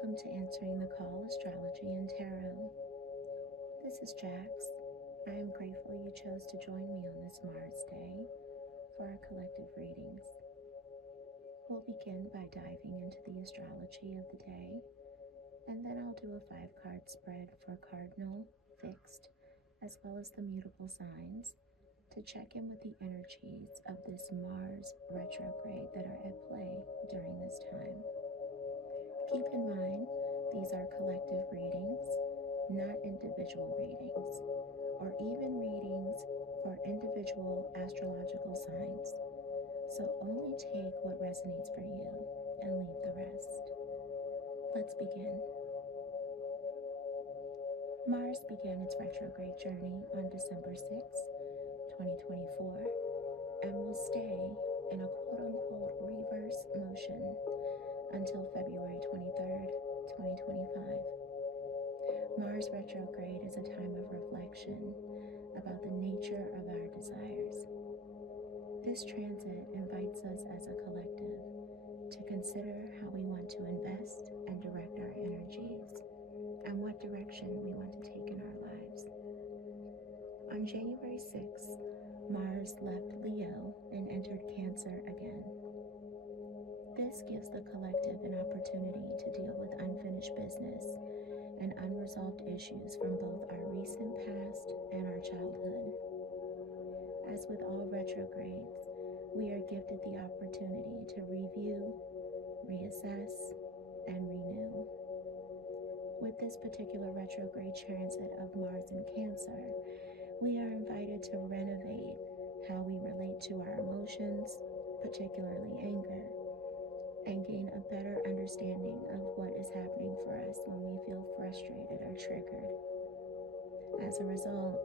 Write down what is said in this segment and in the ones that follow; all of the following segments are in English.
Welcome to Answering the Call Astrology and Tarot. This is Jax. I am grateful you chose to join me on this Mars Day for our collective readings. We'll begin by diving into the astrology of the day, and then I'll do a 5-card spread for Cardinal, Fixed, as well as the Mutable signs to check in with the energies of this Mars retrograde that are at play during this time. Keep in mind, these are collective readings, not individual readings, or even readings for individual astrological signs. So only take what resonates for you and leave the rest. Let's begin. Mars began its retrograde journey on December 6, 2024, and will stay in a quote-unquote reverse motion until February 23rd, 2025. Mars retrograde is a time of reflection about the nature of our desires. This transit invites us as a collective to consider how we want to invest and direct our energies and what direction we want to take in our lives. On January 6th, Mars left Leo and entered Cancer again. This gives the collective an opportunity to deal with unfinished business and unresolved issues from both our recent past and our childhood. As with all retrogrades, we are gifted the opportunity to review, reassess, and renew. With this particular retrograde transit of Mars in Cancer, we are invited to renovate how we relate to our emotions, particularly anger, and gain a better understanding of what is happening for us when we feel frustrated or triggered. As a result,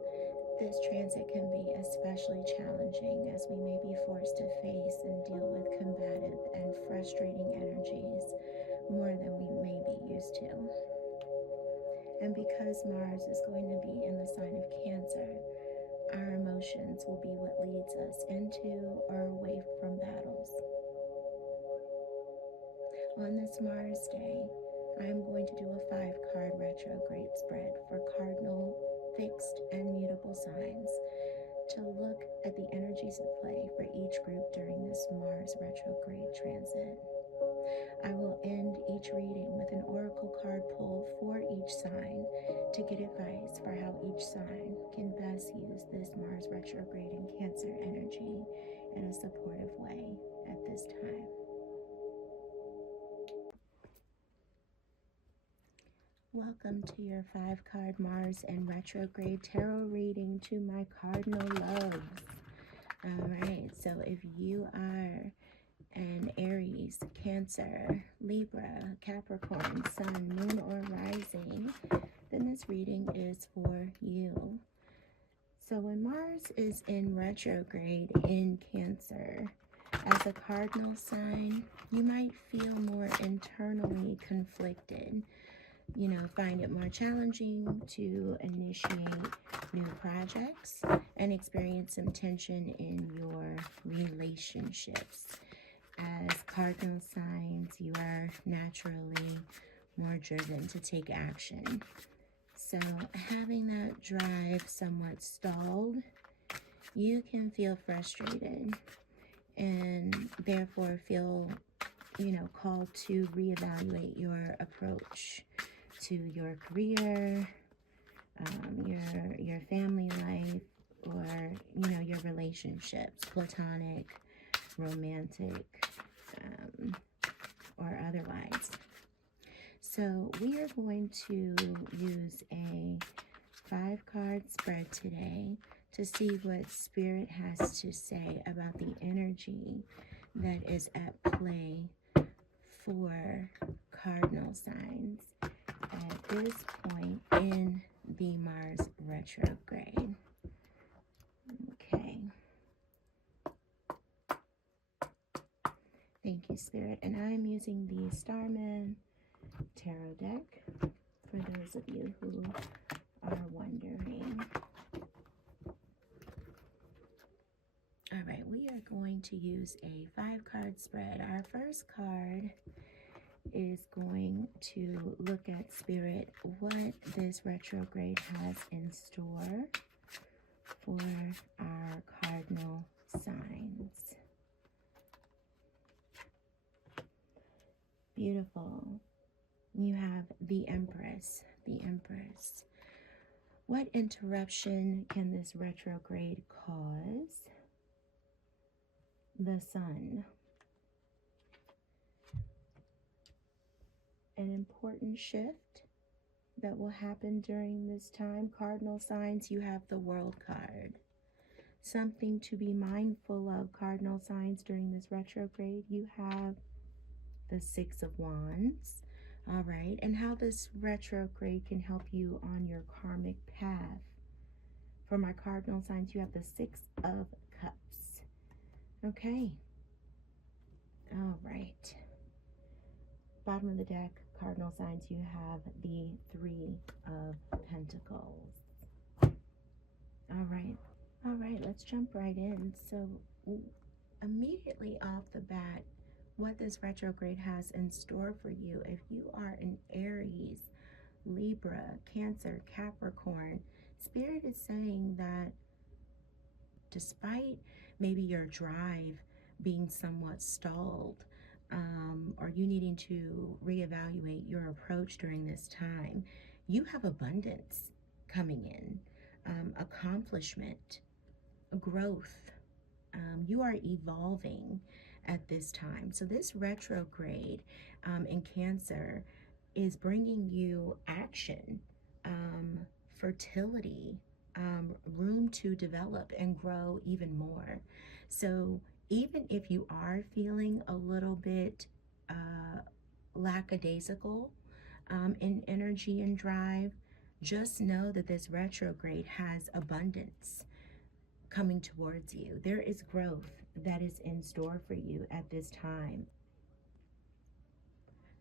this transit can be especially challenging as we may be forced to face and deal with combative and frustrating energies more than we may be used to. And because Mars is going to be in the sign of Cancer, our emotions will be what leads us into or away from battles. On this Mars Day, I am going to do a 5-card retrograde spread for Cardinal, Fixed, and Mutable signs to look at the energies at play for each group during this Mars retrograde transit. I will end each reading with an oracle card pull for each sign to get advice for how each sign can best use this Mars retrograde and Cancer energy in a supportive way at this time. Welcome to your 5-card Mars and retrograde tarot reading to my Cardinal loves. Alright, so if you are an Aries, Cancer, Libra, Capricorn, Sun, Moon, or Rising, then this reading is for you. So when Mars is in retrograde in Cancer, as a cardinal sign, you might feel more internally conflicted. Find it more challenging to initiate new projects and experience some tension in your relationships. As cardinal signs, you are naturally more driven to take action. So having that drive somewhat stalled, you can feel frustrated and therefore feel, called to reevaluate your approach to your career, your family life, or your relationships, platonic, romantic, or otherwise. So we are going to use a 5-card spread today to see what Spirit has to say about the energy that is at play for cardinal signs at this point in the Mars retrograde. Okay. Thank you, Spirit. And I'm using the Starman Tarot deck for those of you who are wondering. All right, we are going to use a 5-card spread. Our first card is going to look at, Spirit, what this retrograde has in store for our cardinal signs. Beautiful. You have the Empress. The Empress. What interruption can this retrograde cause? The Sun. An important shift that will happen during this time. Cardinal signs, you have the World card. Something to be mindful of, cardinal signs, during this retrograde. You have the Six of Wands. All right, and how this retrograde can help you on your karmic path. For my cardinal signs, you have the Six of Cups. Okay. All right. Bottom of the deck, cardinal signs, you have the Three of Pentacles. All right. All right, let's jump right in. So immediately off the bat, what this retrograde has in store for you, if you are an Aries, Libra, Cancer, Capricorn, Spirit is saying that despite maybe your drive being somewhat stalled, or you needing to reevaluate your approach during this time, you have abundance coming in, accomplishment, growth. You are evolving at this time. So this retrograde in Cancer is bringing you action, fertility, room to develop and grow even more. So even if you are feeling a little bit lackadaisical in energy and drive, just know that this retrograde has abundance coming towards you. There is growth that is in store for you at this time.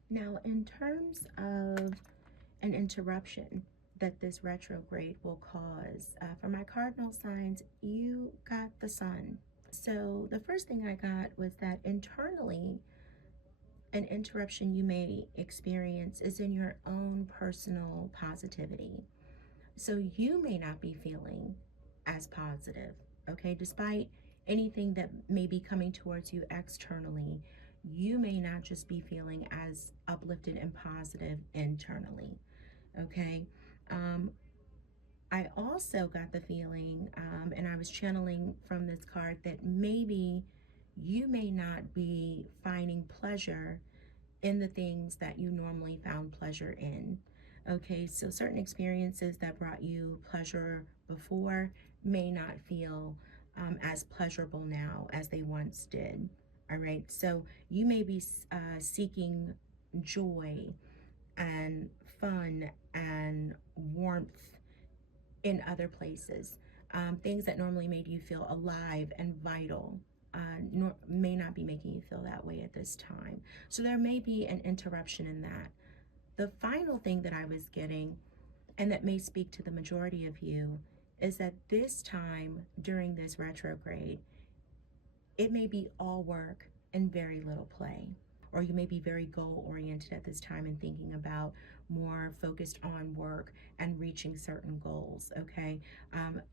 Now, in terms of an interruption that this retrograde will cause, for my cardinal signs, you got the Sun. So the first thing I got was that internally, an interruption you may experience is in your own personal positivity. So you may not be feeling as positive, okay? Despite anything that may be coming towards you externally, you may not just be feeling as uplifted and positive internally, okay? I also got the feeling, and I was channeling from this card, that maybe you may not be finding pleasure in the things that you normally found pleasure in. Okay, so certain experiences that brought you pleasure before may not feel as pleasurable now as they once did. All right, so you may be seeking joy and fun and warmth in other places. Things that normally made you feel alive and vital may not be making you feel that way at this time. So there may be an interruption in that. The final thing that I was getting, and that may speak to the majority of you, is that this time during this retrograde, it may be all work and very little play. Or you may be very goal-oriented at this time and thinking about more focused on work and reaching certain goals, okay?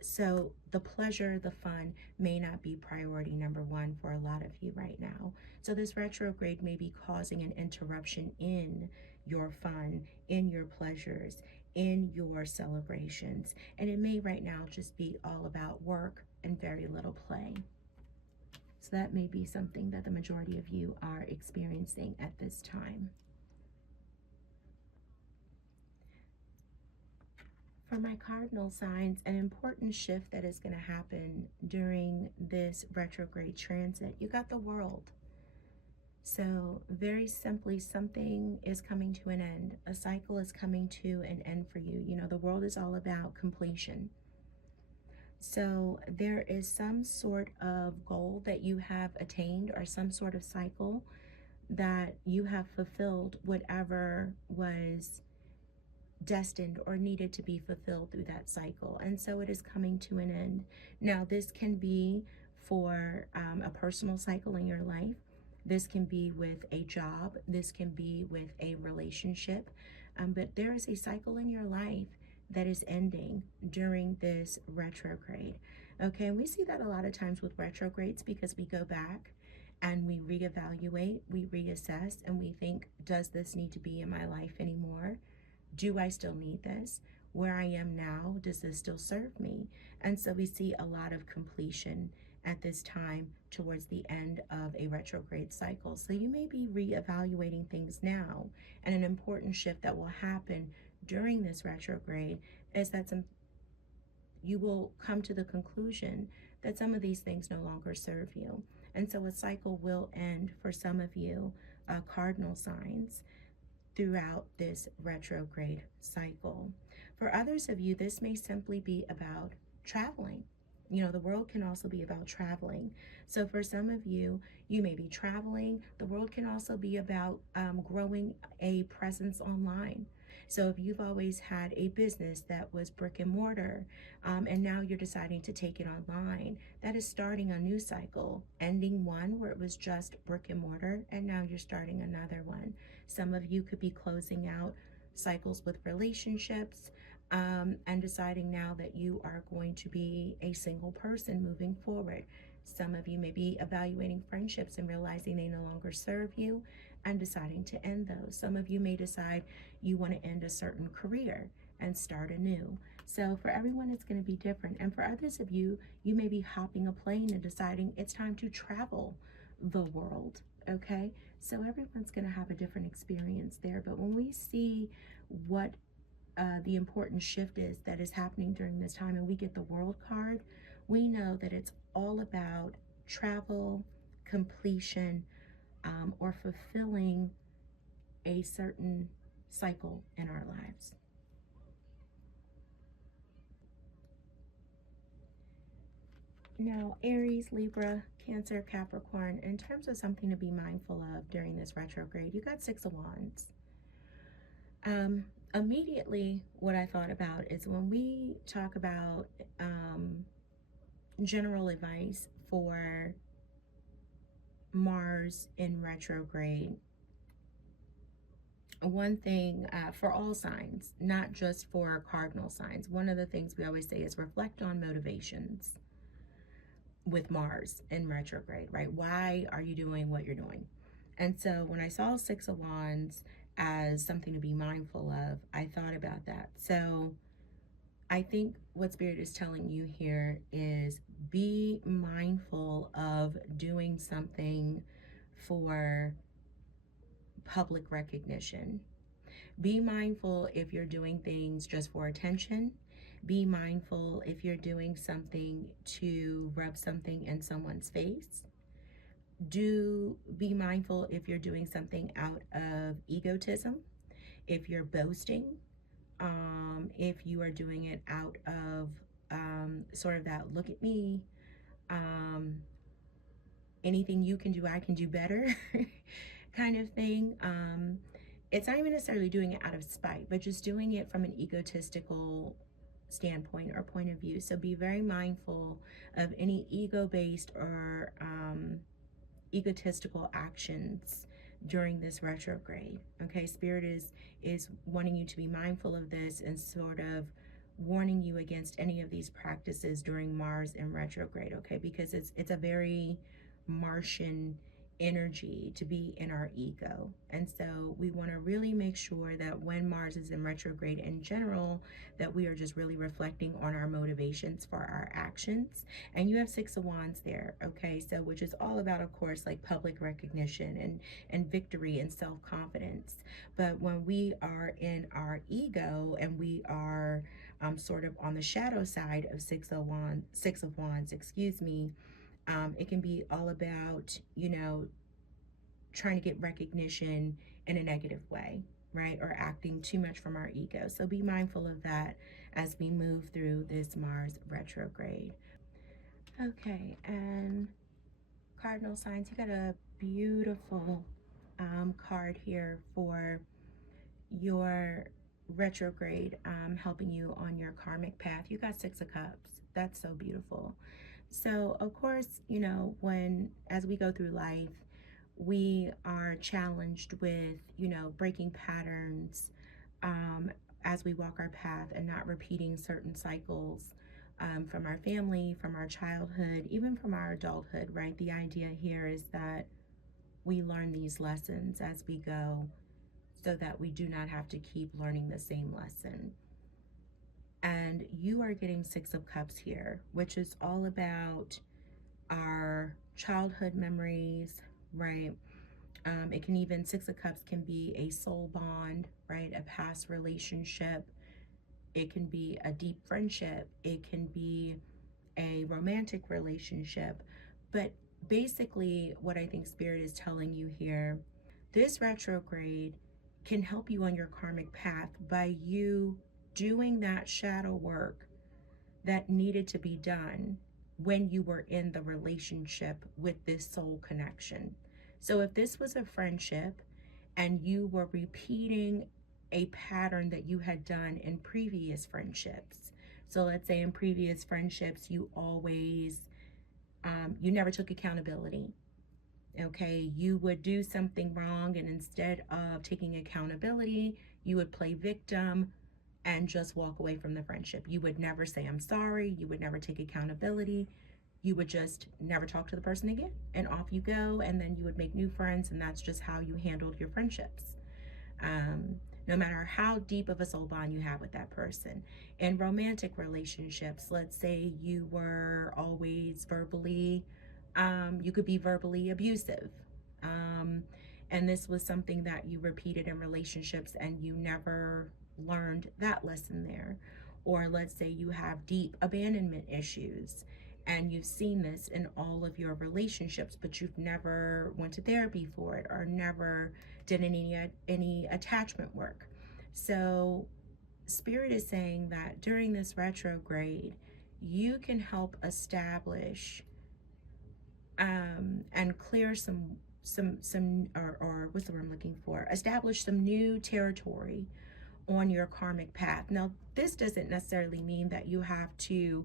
So the pleasure, the fun may not be priority number one for a lot of you right now. So this retrograde may be causing an interruption in your fun, in your pleasures, in your celebrations. And it may right now just be all about work and very little play. So that may be something that the majority of you are experiencing at this time. For my cardinal signs, an important shift that is going to happen during this retrograde transit, you got the World. So very simply, something is coming to an end. A cycle is coming to an end for you. You know, the World is all about completion. So there is some sort of goal that you have attained, or some sort of cycle that you have fulfilled whatever was destined or needed to be fulfilled through that cycle. And so it is coming to an end. Now, this can be for a personal cycle in your life. This can be with a job. This can be with a relationship. But there is a cycle in your life that is ending during this retrograde. Okay, and we see that a lot of times with retrogrades because we go back and we reevaluate, we reassess, and we think, does this need to be in my life anymore? Do I still need this? Where I am now, does this still serve me? And so we see a lot of completion at this time towards the end of a retrograde cycle. So you may be reevaluating things now, and an important shift that will happen during this retrograde is that you will come to the conclusion that some of these things no longer serve you. And so a cycle will end for some of you, cardinal signs, throughout this retrograde cycle. For others of you, this may simply be about traveling. You know, the world can also be about traveling. So for some of you, you may be traveling. The world can also be about growing a presence online. So if you've always had a business that was brick and mortar, and now you're deciding to take it online, that is starting a new cycle, ending one where it was just brick and mortar, and now you're starting another one. Some of you could be closing out cycles with relationships, and deciding now that you are going to be a single person moving forward. Some of you may be evaluating friendships and realizing they no longer serve you and deciding to end those. Some of you may decide you want to end a certain career and start anew. So for everyone, it's going to be different. And for others of you, you may be hopping a plane and deciding it's time to travel the world. Okay, so everyone's going to have a different experience there. But when we see what the important shift is that is happening during this time, and we get the World card, we know that it's all about travel, completion, or fulfilling a certain cycle in our lives. Now, Aries, Libra, Cancer, Capricorn, in terms of something to be mindful of during this retrograde, you got Six of Wands. Immediately, what I thought about is when we talk about general advice for Mars in retrograde, one thing for all signs, not just for cardinal signs, one of the things we always say is reflect on motivations with Mars in retrograde, right? Why are you doing what you're doing? And so when I saw Six of Wands as something to be mindful of, I thought about that. So I think what Spirit is telling you here is be mindful of doing something for public recognition. Be mindful if you're doing things just for attention. Be mindful if you're doing something to rub something in someone's face. Do be mindful if you're doing something out of egotism, if you're boasting, if you are doing it out of sort of that look at me, um, anything you can do, I can do better kind of thing. It's not even necessarily doing it out of spite, but just doing it from an egotistical standpoint or point of view. So be very mindful of any ego-based or egotistical actions during this retrograde. Okay, Spirit is wanting you to be mindful of this and sort of warning you against any of these practices during Mars in retrograde. Okay, because it's a very Martian energy to be in our ego. And so we want to really make sure that when Mars is in retrograde in general, that we are just really reflecting on our motivations for our actions. And you have Six of Wands there, okay? So which is all about, of course, like public recognition and victory and self-confidence. But when we are in our ego and we are sort of on the shadow side of Six of Wands, excuse me, it can be all about, you know, trying to get recognition in a negative way, right? Or acting too much from our ego. So be mindful of that as we move through this Mars retrograde. Okay, and cardinal signs, you got a beautiful card here for your retrograde, helping you on your karmic path. You got Six of Cups. That's so beautiful. So of course, you know, as we go through life, we are challenged with, you know, breaking patterns as we walk our path and not repeating certain cycles from our family, from our childhood, even from our adulthood, right? The idea here is that we learn these lessons as we go so that we do not have to keep learning the same lesson. And you are getting Six of Cups here, which is all about our childhood memories, right? It can even, Six of Cups can be a soul bond, right? A past relationship. It can be a deep friendship. It can be a romantic relationship. But basically, what I think Spirit is telling you here, this retrograde can help you on your karmic path by you doing that shadow work that needed to be done when you were in the relationship with this soul connection. So if this was a friendship and you were repeating a pattern that you had done in previous friendships, so let's say in previous friendships you always you never took accountability. Okay, you would do something wrong, and instead of taking accountability, you would play victim and just walk away from the friendship. You would never say, I'm sorry. You would never take accountability. You would just never talk to the person again, and off you go. And then you would make new friends, and that's just how you handled your friendships. No matter how deep of a soul bond you have with that person. In romantic relationships, let's say you were always verbally, you could be verbally abusive. And this was something that you repeated in relationships and you never learned that lesson there. Or let's say you have deep abandonment issues and you've seen this in all of your relationships, but you've never went to therapy for it or never did any attachment work. So Spirit is saying that during this retrograde, you can help establish and clear or what's the word I'm looking for? Establish some new territory on your karmic path. Now, this doesn't necessarily mean that you have to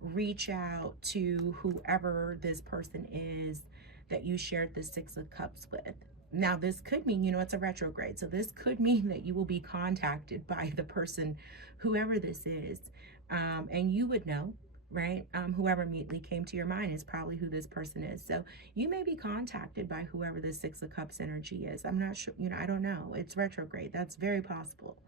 reach out to whoever this person is that you shared the Six of Cups with. Now, this could mean, you know, it's a retrograde. So this could mean that you will be contacted by the person, whoever this is, and you would know, right? Whoever immediately came to your mind is probably who this person is. So you may be contacted by whoever the Six of Cups energy is. I'm not sure, you know, I don't know. It's retrograde. That's very possible.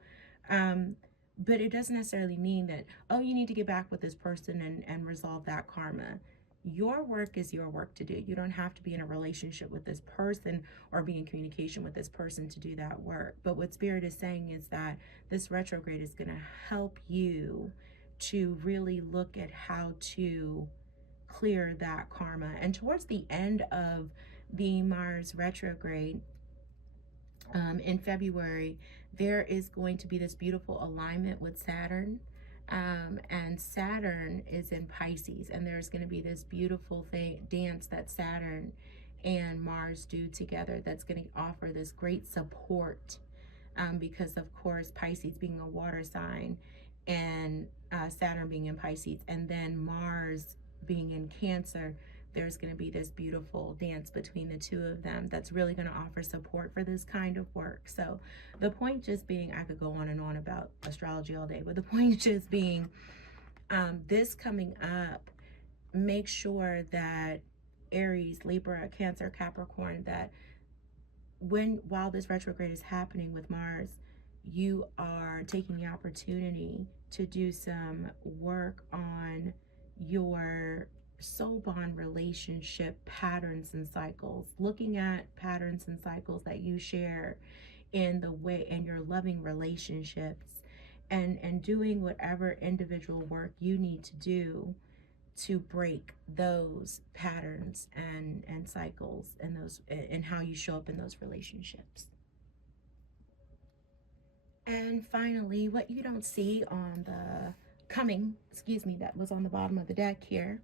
But it doesn't necessarily mean that, oh, you need to get back with this person and resolve that karma. Your work is your work to do. You don't have to be in a relationship with this person or be in communication with this person to do that work. But what Spirit is saying is that this retrograde is going to help you to really look at how to clear that karma. And towards the end of the Mars retrograde, in February, there is going to be this beautiful alignment with Saturn. And Saturn is in Pisces, and there's going to be this beautiful dance that Saturn and Mars do together that's going to offer this great support, because of course Pisces being a water sign and Saturn being in Pisces, and then Mars being in Cancer, there's going to be this beautiful dance between the two of them that's really going to offer support for this kind of work. So the point just being, I could go on and on about astrology all day, but the point just being, this coming up, make sure that Aries, Libra, Cancer, Capricorn, that while this retrograde is happening with Mars, you are taking the opportunity to do some work on your soul bond relationship patterns and cycles, looking at patterns and cycles that you share in the way in your loving relationships, and doing whatever individual work you need to do to break those patterns and cycles and those and how you show up in those relationships. And finally, what you don't see on the that was on the bottom of the deck here,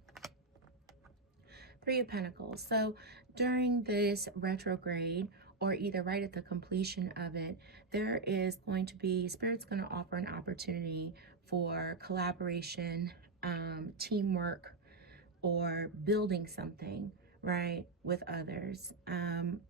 Three of Pentacles. So during this retrograde, or either right at the completion of it, there is going to be, Spirit's going to offer an opportunity for collaboration, teamwork, or building something, right, with others.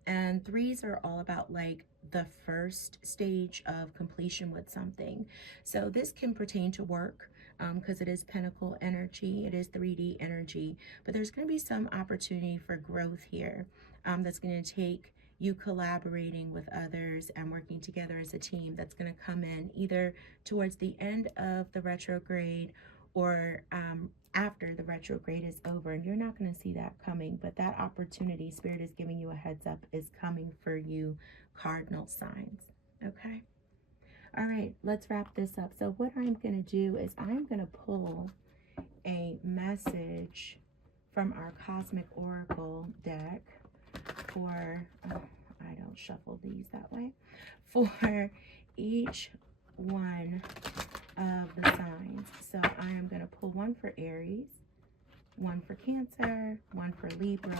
And threes are all about like the first stage of completion with something. So this can pertain to work, because it is Pentacle energy, it is 3D energy, but there's going to be some opportunity for growth here, that's going to take you collaborating with others and working together as a team. That's going to come in either towards the end of the retrograde or after the retrograde is over, and you're not going to see that coming, but that opportunity, Spirit is giving you a heads up, is coming for you, cardinal signs. Okay. All right, let's wrap this up. So what I'm going to do is I'm going to pull a message from our Cosmic Oracle deck for, I don't shuffle these that way, for each one of the signs. So I am going to pull one for Aries, one for Cancer, one for Libra,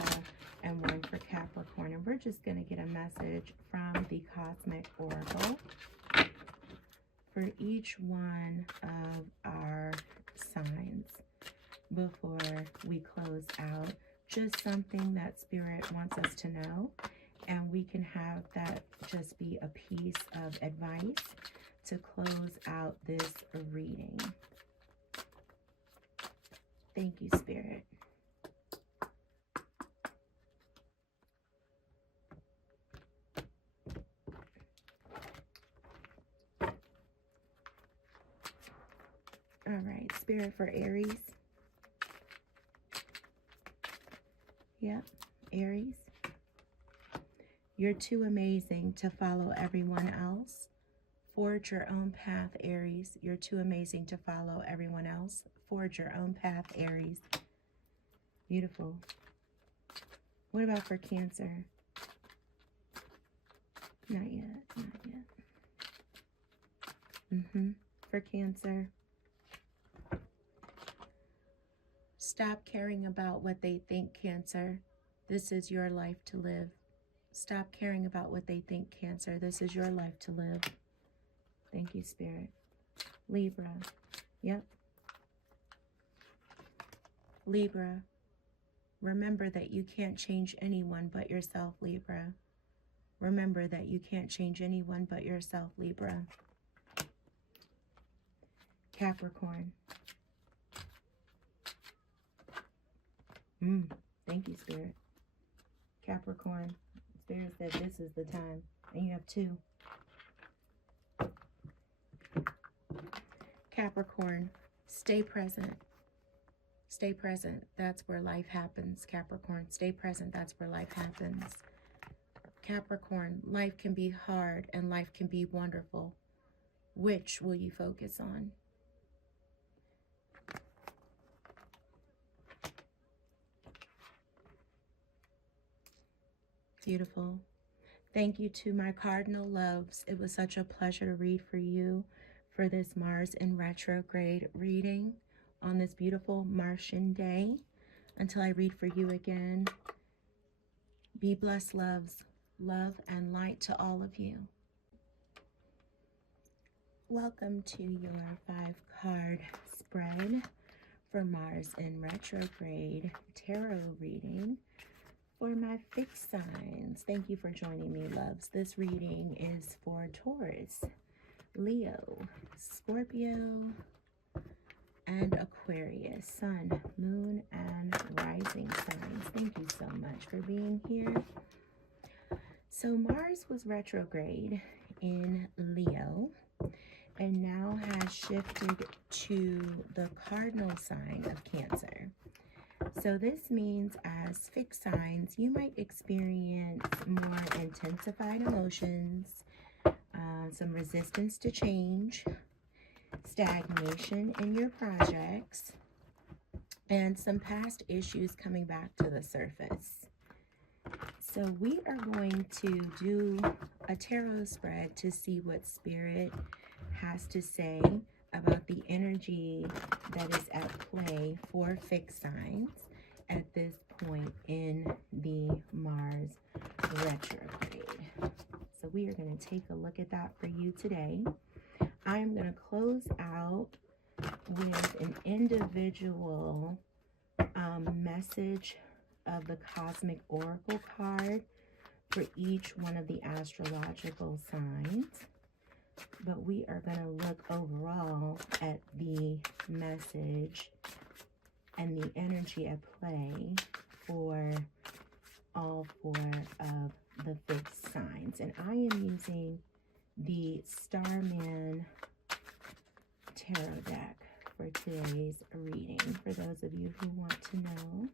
and one for Capricorn. And we're just going to get a message from the Cosmic Oracle for each one of our signs before we close out. Just something that Spirit wants us to know, and we can have that just be a piece of advice to close out this reading. Thank you, Spirit. All right, Spirit for Aries. Yep, Aries. You're too amazing to follow everyone else. Forge your own path, Aries. You're too amazing to follow everyone else. Forge your own path, Aries. Beautiful. What about for Cancer? Not yet, not yet. For Cancer. Stop caring about what they think, Cancer. This is your life to live. Stop caring about what they think, Cancer. This is your life to live. Thank you, Spirit. Libra. Yep. Libra. Remember that you can't change anyone but yourself, Libra. Remember that you can't change anyone but yourself, Libra. Capricorn. Thank you, Spirit. Capricorn. Spirit said this is the time. And you have two. Capricorn, stay present. Stay present. That's where life happens, Capricorn. Stay present. That's where life happens. Capricorn, life can be hard and life can be wonderful. Which will you focus on? Beautiful. Thank you to my Cardinal loves. It was such a pleasure to read for you for this Mars in retrograde reading on this beautiful Martian day. Until I read for you again, be blessed, loves. Love and light to all of you. Welcome to your 5-card spread for Mars in retrograde tarot reading for my fixed signs. Thank you for joining me, loves. This reading is for Taurus, Leo, Scorpio, and Aquarius, Sun, Moon, and Rising signs. Thank you so much for being here. So Mars was retrograde in Leo and now has shifted to the cardinal sign of Cancer. So this means as fixed signs, you might experience more intensified emotions, some resistance to change, stagnation in your projects, and some past issues coming back to the surface. So we are going to do a tarot spread to see what Spirit has to say about the energy that is at play for fixed signs at this point in the Mars retrograde. So we are going to take a look at that for you today. I'm going to close out with an individual message of the Cosmic Oracle card for each one of the astrological signs. But we are going to look overall at the message and the energy at play for all 4 of the fixed signs. And I am using the Starman Tarot deck for today's reading, for those of you who want to know.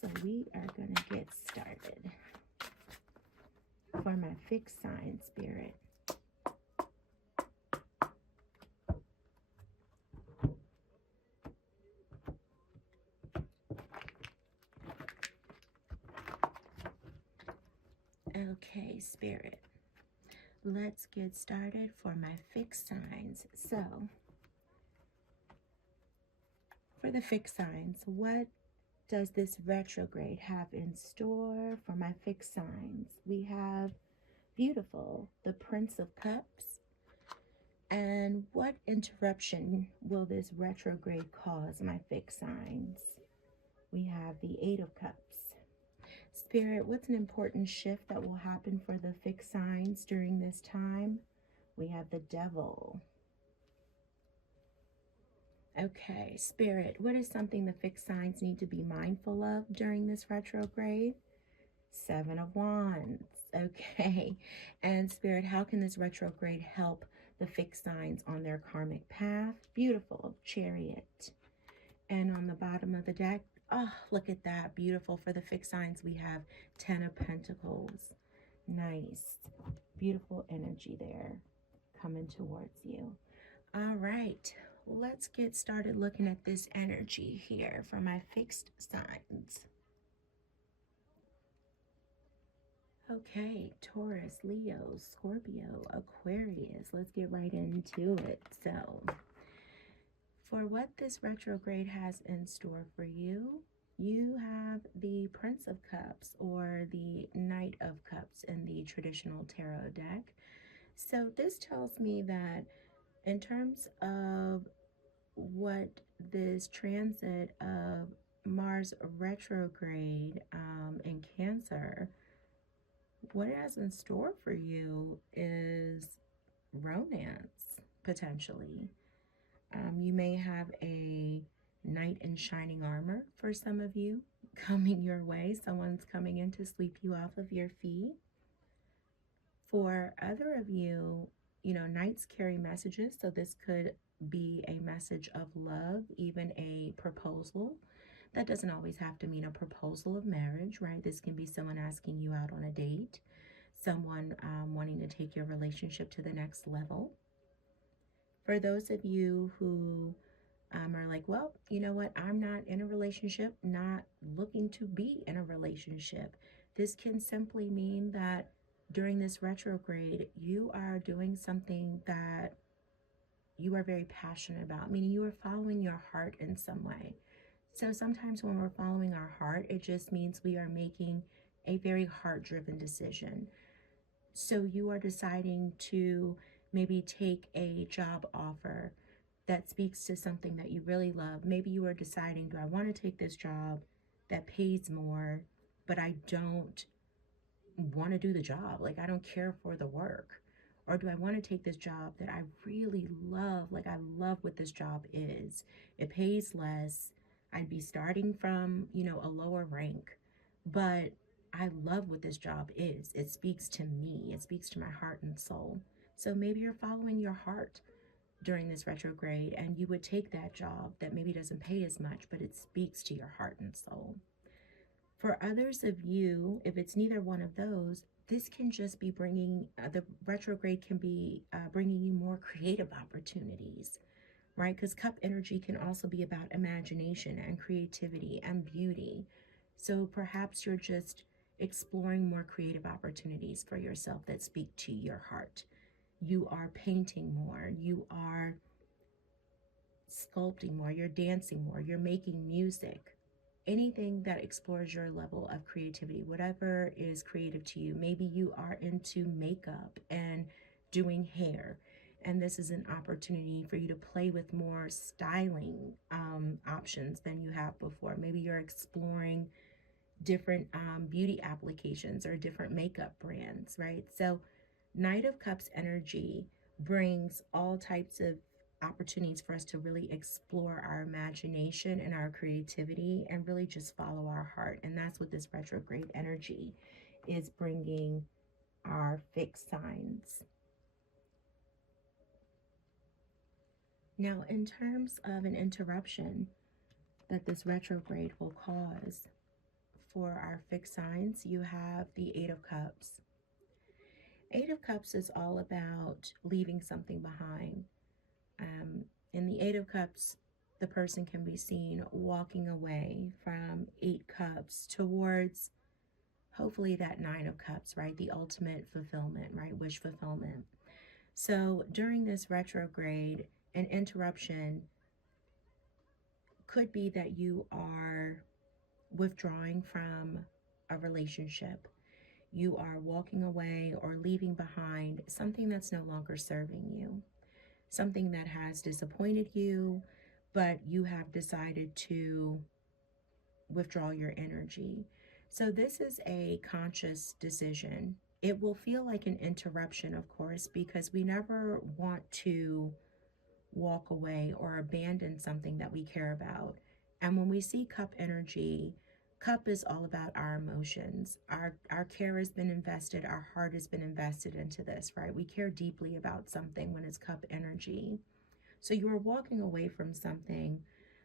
So we are going to get started. For my fixed sign, Spirit. Okay, Spirit. Let's get started for my fixed signs. So, for the fixed signs, what does this retrograde have in store for my fixed signs? We have beautiful, the Prince of Cups. And what interruption will this retrograde cause my fixed signs? We have the 8 of Cups. Spirit, what's an important shift that will happen for the fixed signs during this time? We have the Devil. Okay, Spirit, what is something the fixed signs need to be mindful of during this retrograde? 7 of Wands. Okay, and Spirit, how can this retrograde help the fixed signs on their karmic path? Beautiful, Chariot. And on the bottom of the deck, oh, look at that. Beautiful. For the fixed signs, we have 10 of Pentacles. Nice. Beautiful energy there coming towards you. All right. Let's get started looking at this energy here for my fixed signs. Okay, Taurus, Leo, Scorpio, Aquarius. Let's get right into it. So, for what this retrograde has in store for you, you have the Prince of Cups or the Knight of Cups in the traditional tarot deck. So this tells me that in terms of what this transit of Mars retrograde in Cancer, what it has in store for you is romance, potentially. You may have a knight in shining armor for some of you coming your way. Someone's coming in to sweep you off of your feet. For other of you, you know, knights carry messages. So this could be a message of love, even a proposal. That doesn't always have to mean a proposal of marriage, right? This can be someone asking you out on a date, someone wanting to take your relationship to the next level. For those of you who are like, well, you know what, I'm not in a relationship, not looking to be in a relationship. This can simply mean that during this retrograde, you are doing something that you are very passionate about, meaning you are following your heart in some way. So sometimes when we're following our heart, it just means we are making a very heart-driven decision. So you are deciding to maybe take a job offer that speaks to something that you really love. Maybe you are deciding, do I want to take this job that pays more, but I don't want to do the job? Like, I don't care for the work. Or do I want to take this job that I really love? Like, I love what this job is. It pays less. I'd be starting from, you know, a lower rank, but I love what this job is. It speaks to me. It speaks to my heart and soul. So maybe you're following your heart during this retrograde and you would take that job that maybe doesn't pay as much, but it speaks to your heart and soul. For others of you, if it's neither one of those, this can just be bringing, the retrograde can be bringing you more creative opportunities, right? Because cup energy can also be about imagination and creativity and beauty. So perhaps you're just exploring more creative opportunities for yourself that speak to your heart. You are painting more, you are sculpting more, you're dancing more, you're making music. Anything that explores your level of creativity, whatever is creative to you. Maybe you are into makeup and doing hair. And this is an opportunity for you to play with more styling options than you have before. Maybe you're exploring different beauty applications or different makeup brands, right? So Knight of Cups energy brings all types of opportunities for us to really explore our imagination and our creativity and really just follow our heart. And that's what this retrograde energy is bringing our fixed signs. Now, in terms of an interruption that this retrograde will cause for our fixed signs, you have the Eight of Cups. Eight of Cups is all about leaving something behind. In the Eight of Cups, the person can be seen walking away from Eight Cups towards hopefully that Nine of Cups, right? The ultimate fulfillment, right? Wish fulfillment. So during this retrograde, an interruption could be that you are withdrawing from a relationship. You are walking away or leaving behind something that's no longer serving you, something that has disappointed you, but you have decided to withdraw your energy. So this is a conscious decision. It will feel like an interruption, of course, because we never want to walk away or abandon something that we care about. And when we see cup energy, cup is all about our emotions. Our care has been invested, our heart has been invested into this, right? We care deeply about something when it's cup energy. So you are walking away from something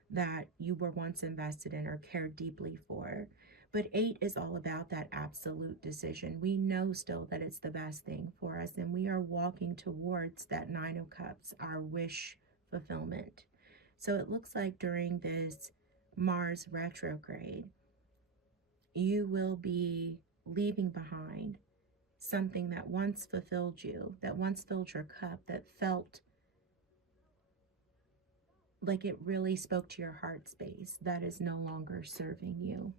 that you were once invested in or cared deeply for. But eight is all about that absolute decision. We know still that it's the best thing for us, and we are walking towards that Nine of Cups, our wish fulfillment. So it looks like during this Mars retrograde, you will be leaving behind something that once fulfilled you, that once filled your cup, that felt like it really spoke to your heart space, that is no longer serving you.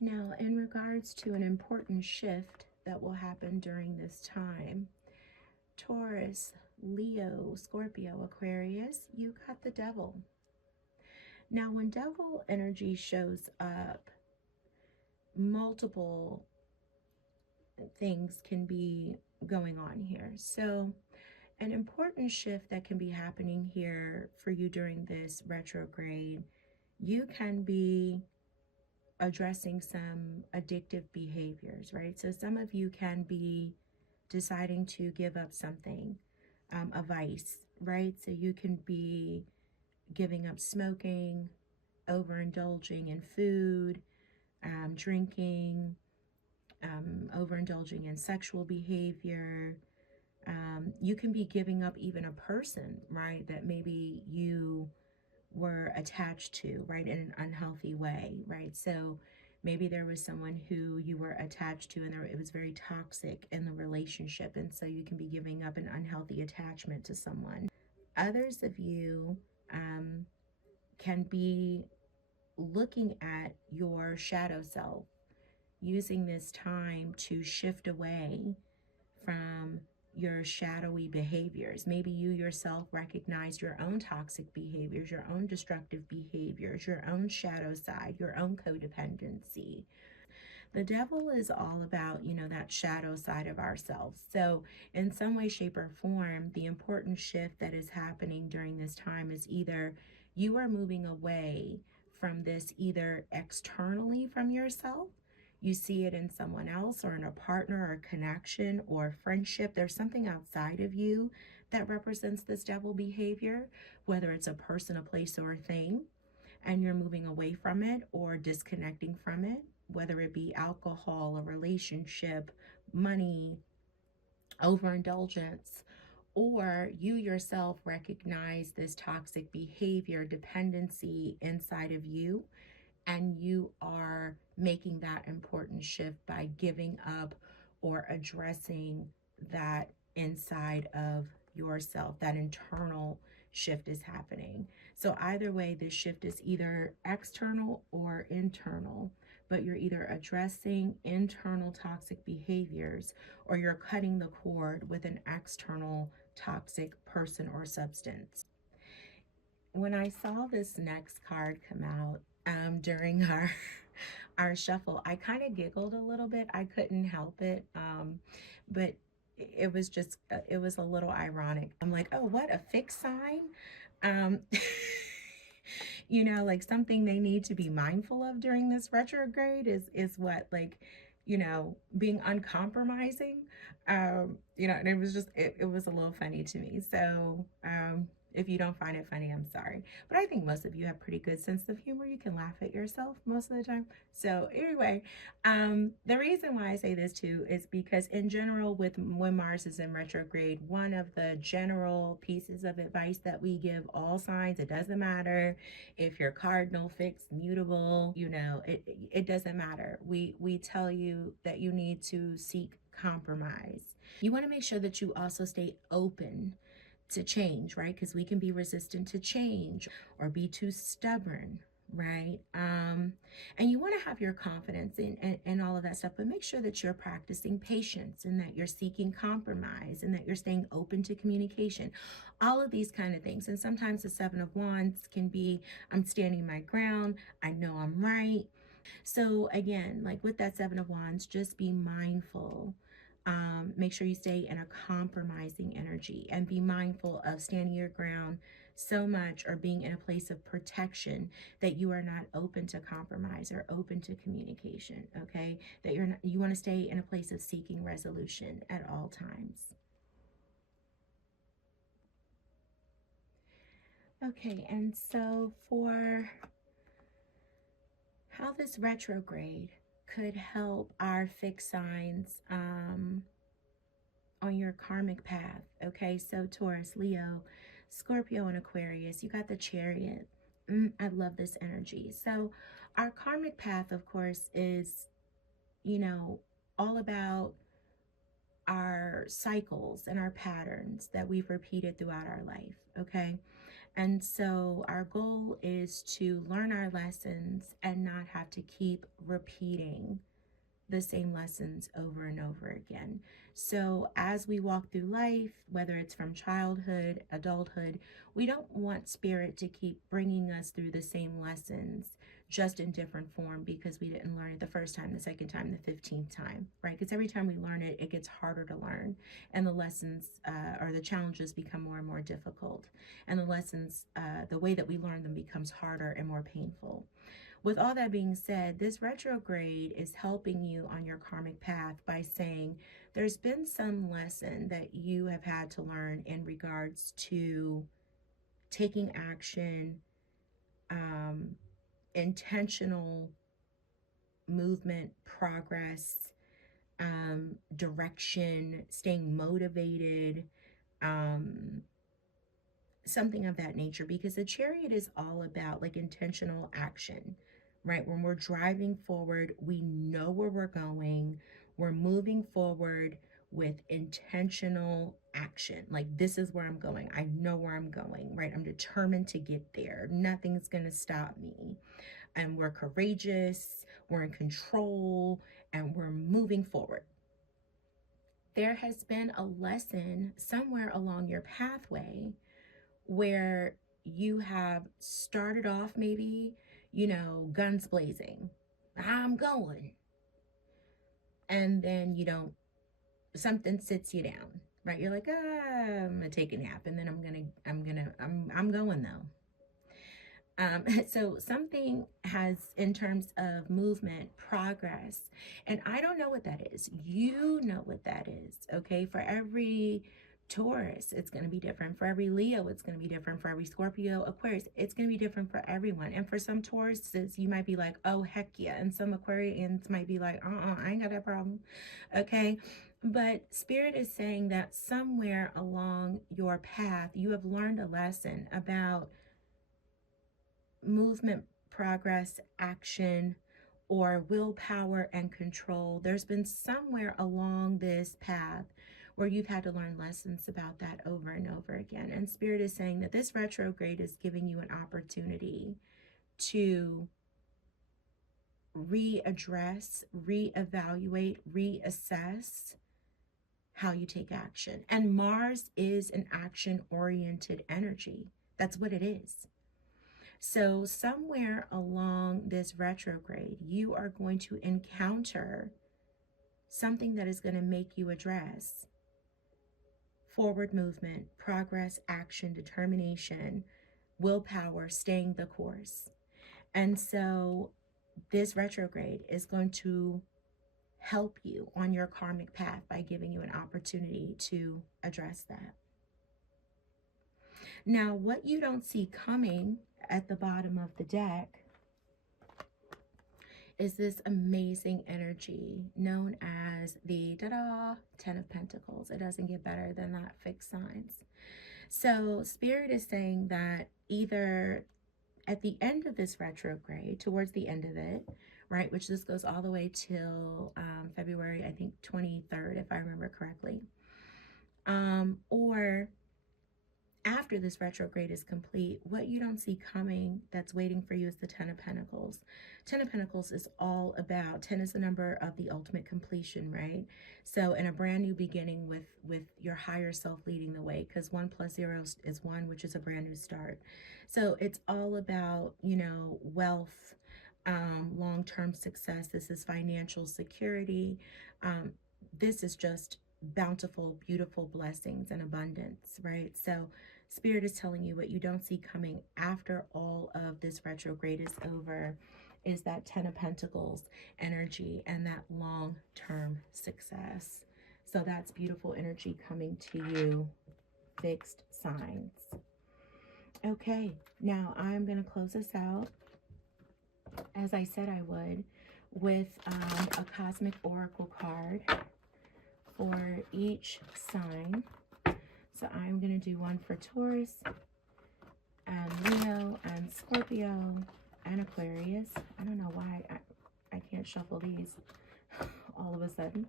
Now, in regards to an important shift that will happen during this time, Taurus, Leo, Scorpio, Aquarius, you got the Devil. Now, when Devil energy shows up, multiple things can be going on here. So, an important shift that can be happening here for you during this retrograde, you can be addressing some addictive behaviors, right? So some of you can be deciding to give up something, a vice, right? So you can be giving up smoking, overindulging in food, drinking, overindulging in sexual behavior. You can be giving up even a person, right, that maybe you were attached to, right, in an unhealthy way, right? So maybe there was someone who you were attached to and it was very toxic in the relationship, and so you can be giving up an unhealthy attachment to someone. Others of you can be looking at your shadow self, using this time to shift away from your shadowy behaviors. Maybe you yourself recognize your own toxic behaviors, your own destructive behaviors, your own shadow side, your own codependency. The devil is all about, that shadow side of ourselves. So in some way, shape, or form, the important shift that is happening during this time is either you are moving away from this either externally from yourself, you see it in someone else or in a partner or connection or friendship. There's something outside of you that represents this devil behavior, whether it's a person, a place, or a thing, and you're moving away from it or disconnecting from it, whether it be alcohol, a relationship, money, overindulgence, or you yourself recognize this toxic behavior, dependency inside of you, and you are making that important shift by giving up or addressing that inside of yourself. That internal shift is happening. So either way, this shift is either external or internal, but you're either addressing internal toxic behaviors or you're cutting the cord with an external toxic person or substance. When I saw this next card come out during our shuffle, I kind of giggled a little bit. I couldn't help it, but it was just it was a little ironic. I'm like, oh, what a fixed sign. Um, you know, like something they need to be mindful of during this retrograde is what, like, you know, being uncompromising. You know, and it was just it was a little funny to me. So if you don't find it funny, I'm sorry. But I think most of you have pretty good sense of humor. You can laugh at yourself most of the time. So anyway, the reason why I say this too is because in general, with when Mars is in retrograde, one of the general pieces of advice that we give all signs, it doesn't matter if you're cardinal, fixed, mutable, you know, it doesn't matter. We tell you that you need to seek compromise. You want to make sure that you also stay open to change, right? Because we can be resistant to change or be too stubborn, right? And you want to have your confidence in all of that stuff, but make sure that you're practicing patience and that you're seeking compromise and that you're staying open to communication, all of these kind of things. And sometimes the Seven of Wands can be, I'm standing my ground, I know I'm right. So again, like with that Seven of Wands, just be mindful. Make sure you stay in a compromising energy and be mindful of standing your ground so much or being in a place of protection that you are not open to compromise or open to communication. Okay, that you're not, you want to stay in a place of seeking resolution at all times. Okay, and so for how this retrograde could help our fixed signs on your karmic path. Okay, so Taurus, Leo, Scorpio, and Aquarius, you got the Chariot. I love this energy. So our karmic path, of course, is, you know, all about our cycles and our patterns that we've repeated throughout our life. Okay. And so our goal is to learn our lessons and not have to keep repeating the same lessons over and over again. So as we walk through life, whether it's from childhood, adulthood, we don't want spirit to keep bringing us through the same lessons just in different form because we didn't learn it the first time, the second time, the 15th time, right? Because every time we learn it, it gets harder to learn, and the lessons or the challenges become more and more difficult, and the lessons, the way that we learn them becomes harder and more painful. With all that being said, this retrograde is helping you on your karmic path by saying there's been some lesson that you have had to learn in regards to taking action, intentional movement, progress, direction, staying motivated, something of that nature, because the Chariot is all about like intentional action, right? When we're driving forward, we know where we're going, we're moving forward with intentional action. Like, this is where I'm going, I know where I'm going, right? I'm determined to get there, nothing's gonna stop me. And we're courageous, we're in control, and we're moving forward. There has been a lesson somewhere along your pathway where you have started off maybe, you know, guns blazing, I'm going, and then you don't, something sits you down, right? You're like, I'm gonna take a nap, and then I'm going though. So something has, in terms of movement, progress, and I don't know what that is. You know what that is, okay? For every Taurus, it's going to be different. For every Leo, it's going to be different. For every Scorpio, Aquarius, it's going to be different for everyone. And for some Tauruses, you might be like, oh, heck yeah. And some Aquarians might be like, I ain't got that problem, okay? But Spirit is saying that somewhere along your path, you have learned a lesson about movement, progress, action, or willpower and control. There's been somewhere along this path where you've had to learn lessons about that over and over again. And Spirit is saying that this retrograde is giving you an opportunity to readdress, reevaluate, reassess how you take action. And Mars is an action-oriented energy. That's what it is. So somewhere along this retrograde, you are going to encounter something that is going to make you address forward movement, progress, action, determination, willpower, staying the course. And so this retrograde is going to help you on your karmic path by giving you an opportunity to address that. Now, what you don't see coming at the bottom of the deck is this amazing energy known as the Ten of Pentacles. It doesn't get better than that, fixed signs. So Spirit is saying that either at the end of this retrograde, towards the end of it, right, which this goes all the way till February, I think 23rd, if I remember correctly, or after this retrograde is complete, what you don't see coming that's waiting for you is the Ten of Pentacles. 10 of Pentacles is all about, 10 is the number of the ultimate completion, right? So in a brand new beginning with your higher self leading the way, because 1 + 0 is 1, which is a brand new start. So it's all about, you know, wealth, long-term success. This is financial security. This is just bountiful, beautiful blessings and abundance, right? So Spirit is telling you what you don't see coming after all of this retrograde is over is that 10 of Pentacles energy and that long-term success. So that's beautiful energy coming to you, fixed signs. Okay, now I'm going to close this out, as I said I would, with a cosmic oracle card for each sign. So I'm going to do one for Taurus and Leo and Scorpio and Aquarius. I don't know why I can't shuffle these all of a sudden.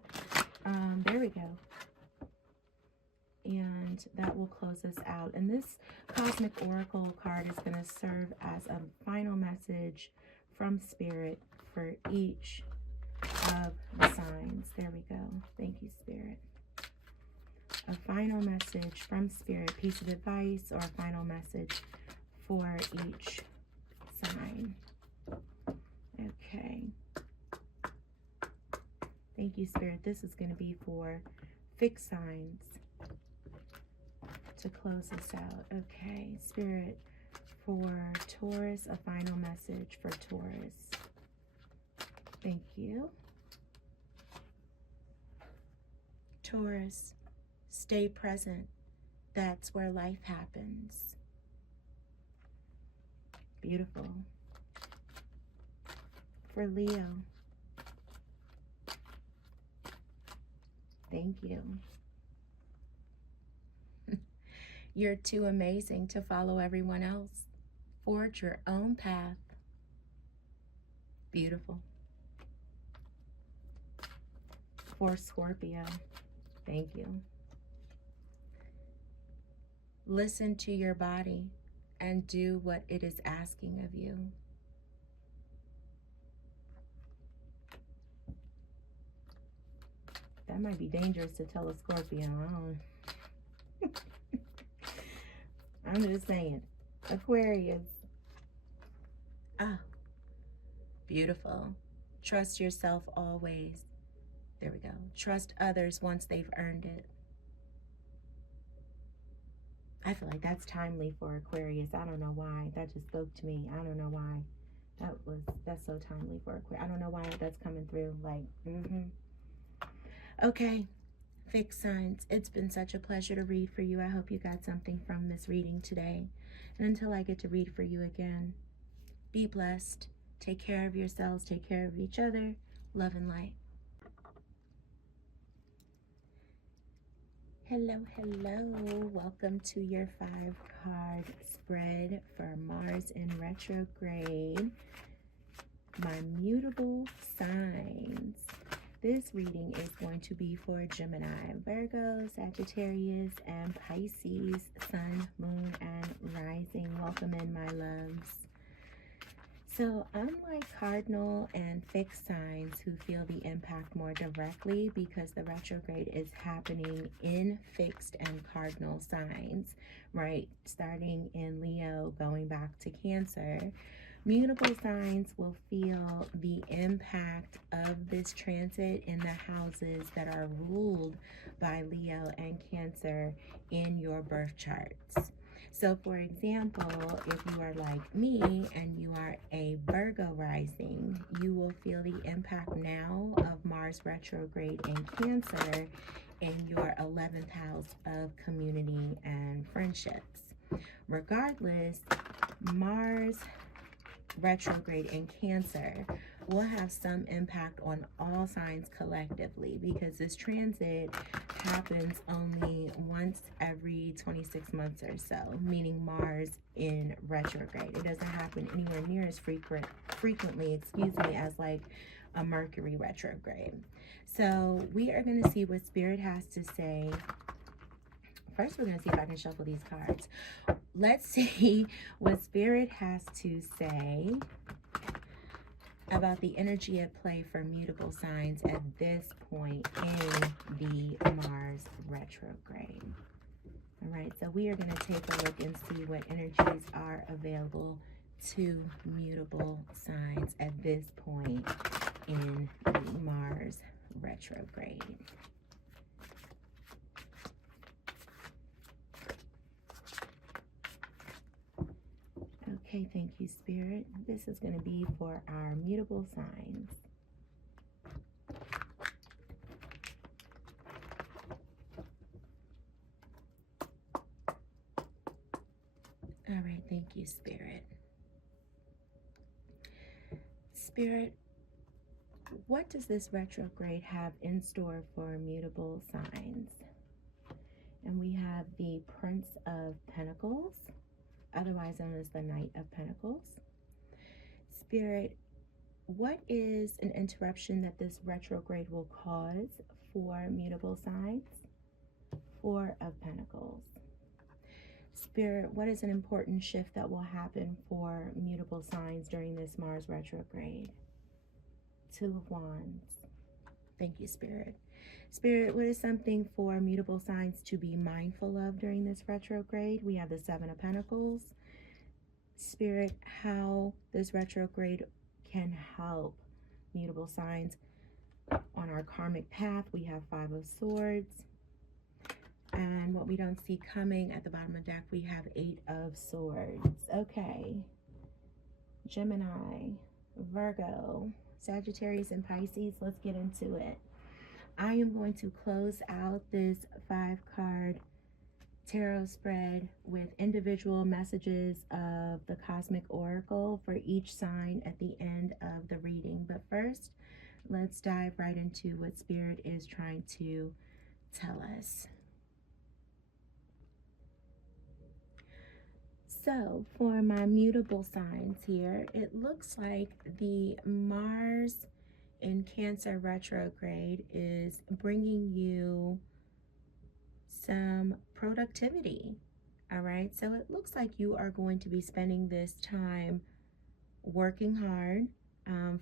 There we go. And that will close us out. And this Cosmic Oracle card is going to serve as a final message from Spirit for each of the signs. There we go. Thank you, Spirit. A final message from Spirit, piece of advice, or a final message for each sign. Okay. Thank you, Spirit. This is going to be for fixed signs to close this out. Okay, Spirit, for Taurus, a final message for Taurus. Thank you. Taurus, stay present. That's where life happens. Beautiful. For Leo, thank you. You're too amazing to follow everyone else. Forge your own path. Beautiful. For Scorpio, thank you. Listen to your body and do what it is asking of you. That might be dangerous to tell a Scorpio. I'm just saying. Aquarius. Ah, beautiful. Trust yourself always. There we go. Trust others once they've earned it. I feel like that's timely for Aquarius. I don't know why. That just spoke to me. I don't know why. That's so timely for Aquarius. I don't know why that's coming through. Like, Okay. Fixed signs, it's been such a pleasure to read for you. I hope you got something from this reading today. And until I get to read for you again, be blessed. Take care of yourselves. Take care of each other. Love and light. Hello, hello. Welcome to your 5-card spread for Mars in retrograde. My mutable signs. This reading is going to be for Gemini, Virgo, Sagittarius, and Pisces, Sun, Moon, and Rising. Welcome in, my loves. So unlike cardinal and fixed signs who feel the impact more directly because the retrograde is happening in fixed and cardinal signs, right? Starting in Leo, going back to Cancer, mutable signs will feel the impact of this transit in the houses that are ruled by Leo and Cancer in your birth charts. So for example, if you are like me and you are a Virgo rising, you will feel the impact now of Mars retrograde in Cancer in your 11th house of community and friendships. Regardless, Mars retrograde in Cancer will have some impact on all signs collectively because this transit happens only once every 26 months or so, meaning Mars in retrograde. It doesn't happen anywhere near as frequently, as like a Mercury retrograde. So we are going to see what Spirit has to say. First, we're going to see if I can shuffle these cards. Let's see what Spirit has to say about the energy at play for mutable signs at this point in the Mars retrograde. All right, so we are going to take a look and see what energies are available to mutable signs at this point in the Mars retrograde. Okay, thank you, Spirit. This is going to be for our mutable signs. All right, thank you, Spirit. Spirit, what does this retrograde have in store for mutable signs? And we have the Prince of Pentacles, otherwise known as the Knight of Pentacles. Spirit, what is an interruption that this retrograde will cause for mutable signs? Four of Pentacles. Spirit, what is an important shift that will happen for mutable signs during this Mars retrograde? Two of Wands. Thank you, Spirit. Spirit, what is something for mutable signs to be mindful of during this retrograde? We have the Seven of Pentacles. Spirit, how this retrograde can help mutable signs on our karmic path. We have Five of Swords. And what we don't see coming at the bottom of the deck, we have Eight of Swords. Okay. Gemini, Virgo, Sagittarius, and Pisces. Let's get into it. I am going to close out this 5-card tarot spread with individual messages of the Cosmic Oracle for each sign at the end of the reading. But first, let's dive right into what Spirit is trying to tell us. So for my mutable signs here, it looks like the Mars in Cancer retrograde is bringing you some productivity. All right, so it looks like you are going to be spending this time working hard,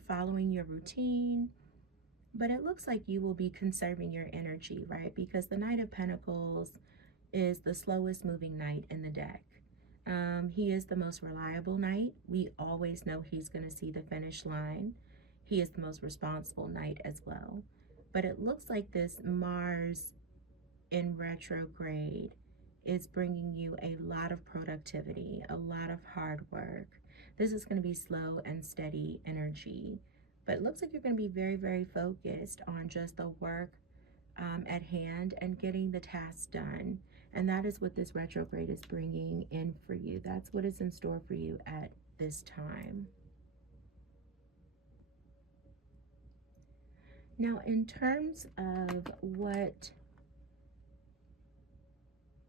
following your routine, but it looks like you will be conserving your energy, right? Because the Knight of Pentacles is the slowest moving knight in the deck. He is the most reliable knight. We always know he's going to see the finish line. He is the most responsible knight as well. But it looks like this Mars in retrograde is bringing you a lot of productivity, a lot of hard work. This is going to be slow and steady energy. But it looks like you're going to be very, very focused on just the work at hand and getting the tasks done. And that is what this retrograde is bringing in for you. That's what is in store for you at this time. Now, in terms of what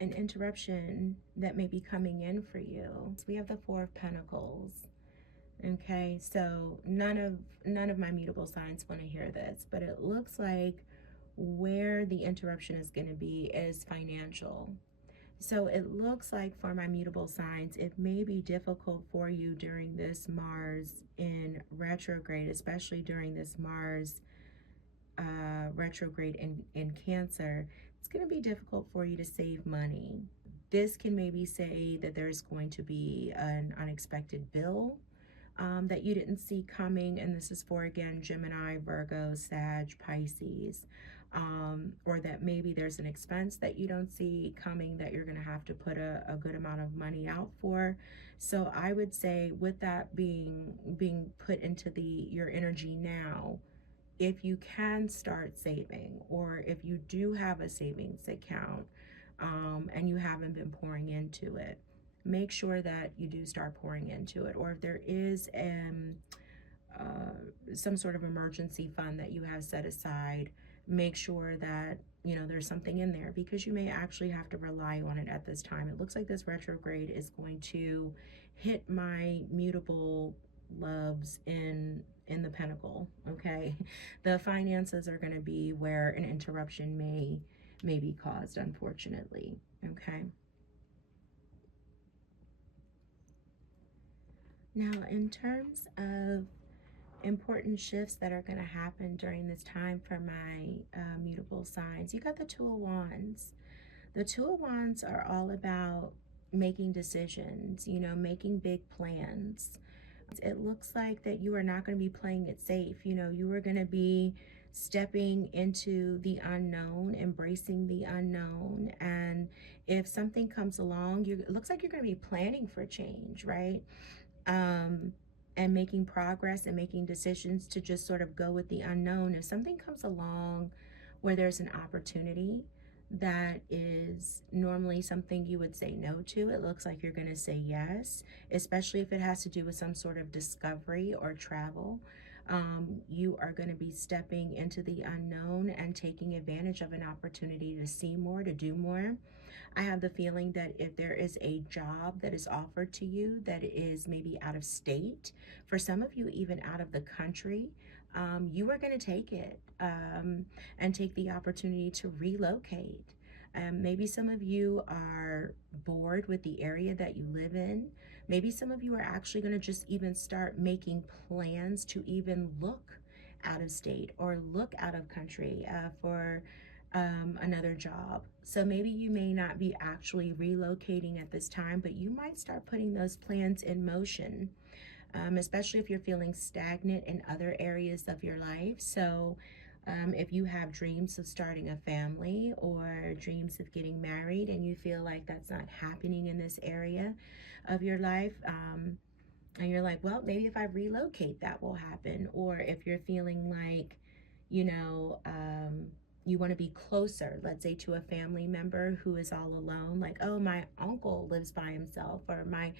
an interruption that may be coming in for you, we have the Four of Pentacles. Okay, so none of my mutable signs want to hear this, but it looks like where the interruption is going to be is financial. So it looks like for my mutable signs, it may be difficult for you during this Mars in retrograde, especially during this Mars retrograde in Cancer. It's going to be difficult for you to save money. This can maybe say that there's going to be an unexpected bill that you didn't see coming. And this is for, again, Gemini, Virgo, Sag, Pisces. Or that maybe there's an expense that you don't see coming that you're going to have to put a good amount of money out for. So I would say with that being put into your energy now, if you can start saving, or if you do have a savings account and you haven't been pouring into it, make sure that you do start pouring into it. Or if there is some sort of emergency fund that you have set aside, make sure that there's something in there, because you may actually have to rely on it at this time. It looks like this retrograde is going to hit my mutable loves in the pentacle. Okay, the finances are going to be where an interruption may be caused, unfortunately. Okay, now in terms of important shifts that are going to happen during this time for my mutable signs, you got the Two of Wands. The Two of Wands are all about making decisions, making big plans. It looks like that you are not going to be playing it safe. You are going to be stepping into the unknown, embracing the unknown. And if something comes along, it looks like you're going to be planning for change, right? And making progress and making decisions to just sort of go with the unknown. If something comes along where there's an opportunity that is normally something you would say no to, it looks like you're going to say yes, especially if it has to do with some sort of discovery or travel. You are going to be stepping into the unknown and taking advantage of an opportunity to see more, to do more. I have the feeling that if there is a job that is offered to you that is maybe out of state, for some of you even out of the country, you are going to take it and take the opportunity to relocate. Maybe some of you are bored with the area that you live in. Maybe some of you are actually going to just even start making plans to even look out of state or look out of country for another job. So maybe you may not be actually relocating at this time, but you might start putting those plans in motion, especially if you're feeling stagnant in other areas of your life. So if you have dreams of starting a family or dreams of getting married and you feel like that's not happening in this area of your life, and you're like, well, maybe if I relocate, that will happen. Or if you're feeling like, you know, you want to be closer, let's say, to a family member who is all alone, like, oh, my uncle lives by himself, or my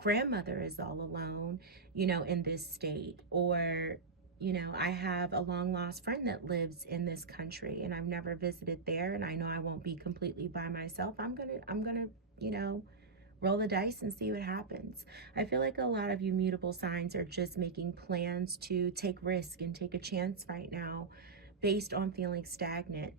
grandmother is all alone, in this state. Or, I have a long lost friend that lives in this country and I've never visited there, and I know I won't be completely by myself. I'm gonna, roll the dice and see what happens. I feel like a lot of you mutable signs are just making plans to take risk and take a chance right now based on feeling stagnant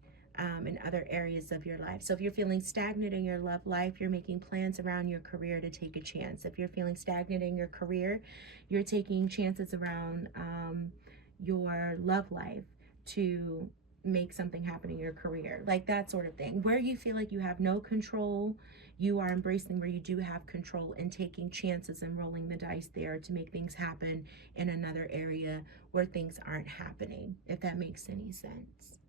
in other areas of your life. So if you're feeling stagnant in your love life, you're making plans around your career to take a chance. If you're feeling stagnant in your career, you're taking chances around your love life to make something happen in your career, like that sort of thing. Where you feel like you have no control, you are embracing where you do have control and taking chances and rolling the dice there to make things happen in another area where things aren't happening, if that makes any sense.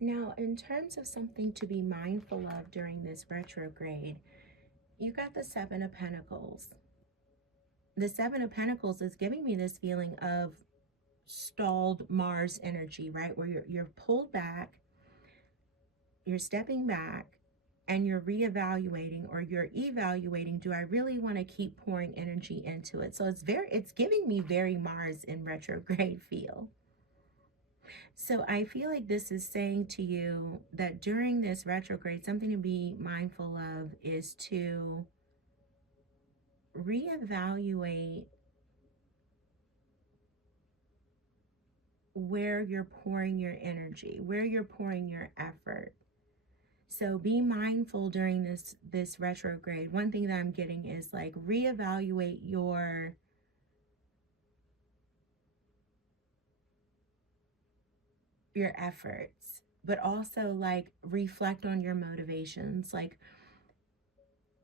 Now, in terms of something to be mindful of during this retrograde, you got the Seven of Pentacles. The Seven of Pentacles is giving me this feeling of stalled Mars energy, right? Where you're pulled back, you're stepping back, and you're reevaluating, or you're evaluating, do I really want to keep pouring energy into it? So it's giving me very Mars in retrograde feel. So I feel like this is saying to you that during this retrograde, something to be mindful of is to reevaluate where you're pouring your energy, where you're pouring your effort. So be mindful during this retrograde. One thing that I'm getting is like reevaluate your efforts, but also like reflect on your motivations. Like,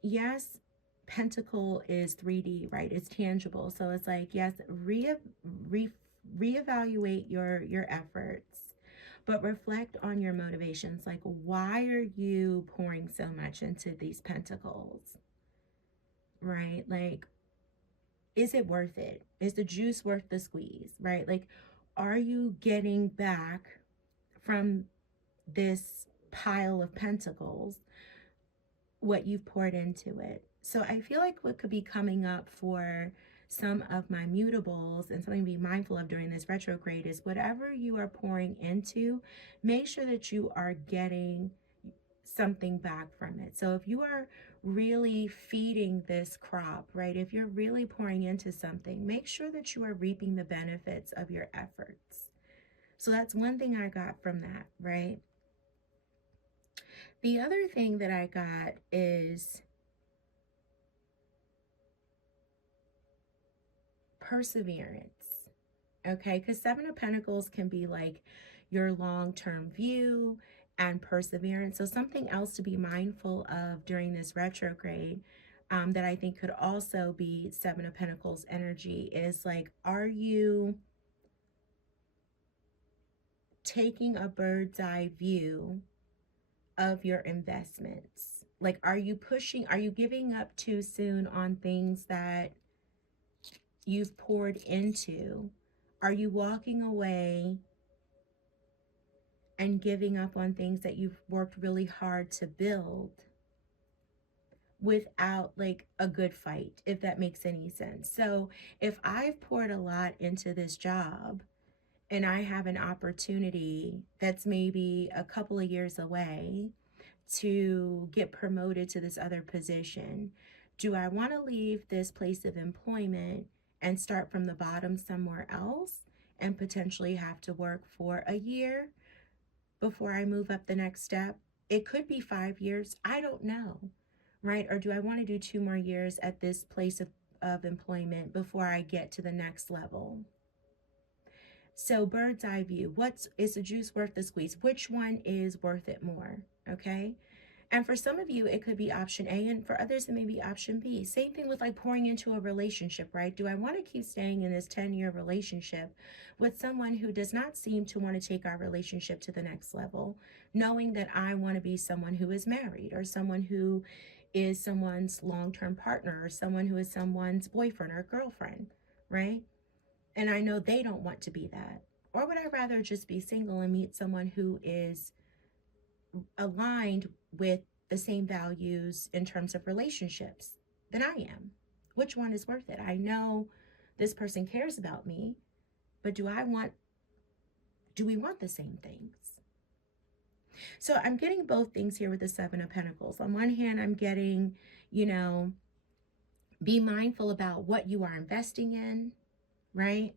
yes, Pentacle is 3D, right? It's tangible. So it's like, yes, reevaluate your efforts, but reflect on your motivations. Like, why are you pouring so much into these pentacles, right? Like, is it worth it? Is the juice worth the squeeze, right? Like, are you getting back from this pile of pentacles what you've poured into it? So I feel like what could be coming up for some of my mutables and something to be mindful of during this retrograde is whatever you are pouring into, make sure that you are getting something back from it. So if you are really feeding this crop, right? If you're really pouring into something, make sure that you are reaping the benefits of your efforts. So that's one thing I got from that, right? The other thing that I got is perseverance. Okay, because Seven of Pentacles can be like your long-term view and perseverance. So something else to be mindful of during this retrograde that I think could also be Seven of Pentacles energy is like, are you taking a bird's eye view of your investments? Like, are you giving up too soon on things that you've poured into? Are you walking away and giving up on things that you've worked really hard to build without like a good fight, if that makes any sense? So if I've poured a lot into this job and I have an opportunity that's maybe a couple of years away to get promoted to this other position, do I want to leave this place of employment and start from the bottom somewhere else and potentially have to work for a year before I move up the next step? It could be 5 years. I don't know, right? Or do I want to do 2 more years at this place of employment before I get to the next level? So bird's eye view, is the juice worth the squeeze? Which one is worth it more? Okay. And for some of you, it could be option A, and for others, it may be option B. Same thing with like pouring into a relationship, right? Do I want to keep staying in this 10-year relationship with someone who does not seem to want to take our relationship to the next level, knowing that I want to be someone who is married or someone who is someone's long-term partner or someone who is someone's boyfriend or girlfriend, right? And I know they don't want to be that. Or would I rather just be single and meet someone who is aligned with the same values in terms of relationships than I am? Which one is worth it? I know this person cares about me, but do we want the same things? So I'm getting both things here with the Seven of Pentacles. On one hand, I'm getting, be mindful about what you are investing in, right?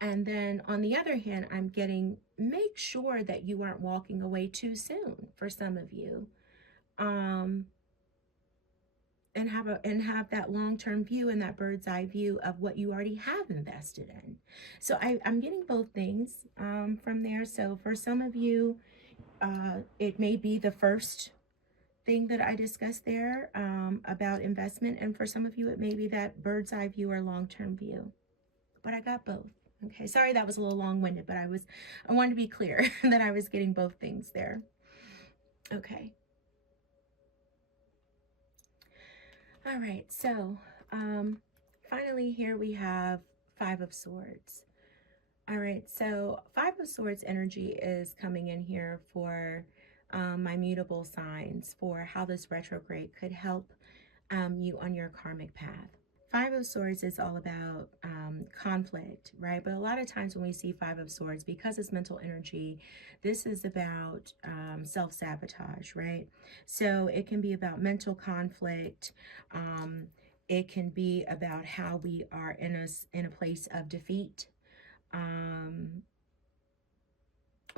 And then on the other hand, I'm getting, make sure that you aren't walking away too soon for some of you. And have that long-term view and that bird's eye view of what you already have invested in. So I'm getting both things from there. So for some of you, it may be the first thing that I discussed there about investment. And for some of you, it may be that bird's eye view or long-term view. But I got both. Okay, sorry that was a little long-winded, but I wanted to be clear that I was getting both things there. Okay. All right, so finally here we have Five of Swords. All right, so Five of Swords energy is coming in here for my mutable signs, for how this retrograde could help you on your karmic path. Five of Swords is all about conflict, right? But a lot of times when we see Five of Swords, because it's mental energy, this is about self-sabotage, right? So it can be about mental conflict. It can be about how we are in a place of defeat,